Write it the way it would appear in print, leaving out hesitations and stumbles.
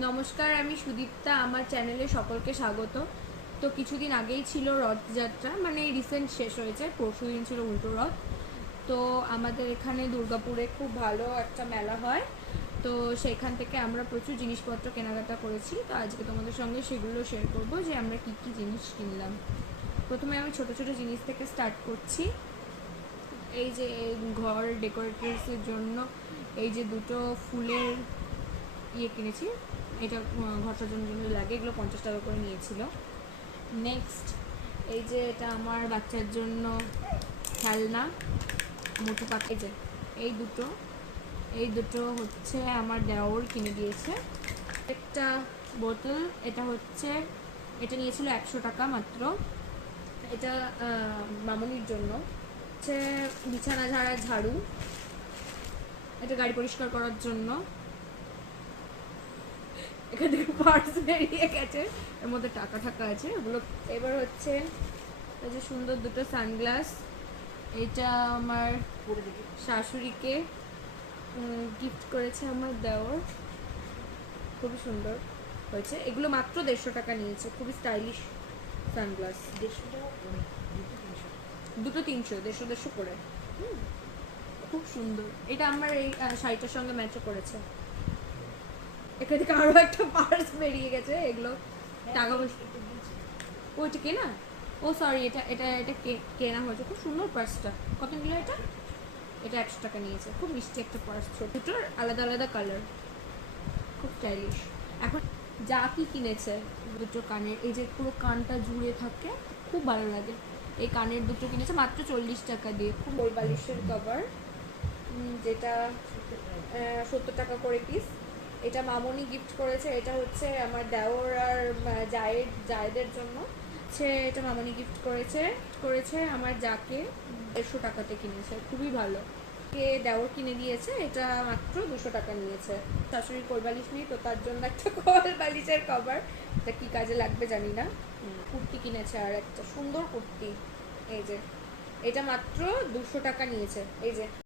নমস্কার, আমি সুদীপ্তা। আমার চ্যানেলে সকলকে স্বাগত। তো কিছুদিন আগেই ছিল রথযাত্রা, মানে রিসেন্ট শেষ হয়েছে, পরশুদিন ছিল উল্টো রথ। তো আমাদের এখানে দুর্গাপুরে খুব ভালো একটা মেলা হয়। তো সেখান থেকে আমরা প্রচুর জিনিসপত্র কেনাকাটা করেছি। তো আজকে তোমাদের সঙ্গে সেগুলো শেয়ার করবো যে আমরা কী কী জিনিস কিনলাম। প্রথমে আমি ছোট ছোট জিনিস থেকে স্টার্ট করছি। এই যে ঘর ডেকোরেটরসের জন্য এই যে দুটো ফুলের কিনেছি। এটা ঘর সাজানোর জন্য লাগে, এগুলো 50 টাকা করে নিয়েছিল। নেক্সট এই যে এটা আমার বাচ্চার জন্য খেলনা, মোটু পাখি। যে এই দুটো হচ্ছে আমার দেওর কিনে দিয়েছে। একটা বোতল, এটা নিয়েছিল 100 টাকা মাত্র। এটা মামনির জন্য হচ্ছে বিছানা ঝাড়া ঝাড়ু, এটা গাড়ি পরিষ্কার করার জন্য। এখান থেকে পার্স বেরিয়ে গেছে, এর মধ্যে টাকা টাকা আছে ওগুলো। এবার হচ্ছে এই যে সুন্দর দুটো সানগ্লাস, এটা আমার শাশুড়িকে গিফট করেছে আমার দেওর, খুবই সুন্দর হয়েছে। এগুলো মাত্র 150 টাকা নিয়েছে, খুবই স্টাইলিশ সানগ্লাস। দুটো 300, 150 করে। খুব সুন্দর, এটা আমার এই শাড়িটার সঙ্গে ম্যাচও করেছে। এখান থেকে আরো একটা পার্স বেরিয়ে গেছে, এগুলো টাকা পয়সা। ওইটা কেনা? ও সরি, এটা এটা এটা কেনা হয়েছে। খুব সুন্দর পার্সটা। কত নিল এটা? এটা 100 টাকা নিয়েছে। খুব মিষ্টি একটা পার্স, ছোট দুটোর আলাদা আলাদা কালার, খুব স্টাইলিশ। এখন যা কি কিনেছে, দুটো কানের, এই যে পুরো কানটা জুড়ে থাকে, খুব ভালো লাগে। এই কানের দুটো কিনেছে মাত্র 40 টাকা দিয়ে। খুব গোল বালিশের কভার, যেটা 70 টাকা করে পিস। এটা মামনি গিফট করেছে। এটা হচ্ছে আমার দেওর আর জায়েদের জন্য। এটা মামনি গিফট করেছে আমার যাকে। 150 টাকাতে কিনেছে, খুবই ভালো। দেওর কিনে দিয়েছে, এটা মাত্র 200 টাকা নিয়েছে। শাশুড়ির কোল বালিশ নেই, তো তার জন্য একটা কোল বালিশের কভার, এটা কি কাজে লাগবে জানি না। কুর্তি কিনেছে, আর একটা সুন্দর কুর্তি। এই যে এটা মাত্র 200 টাকা নিয়েছে। এই যে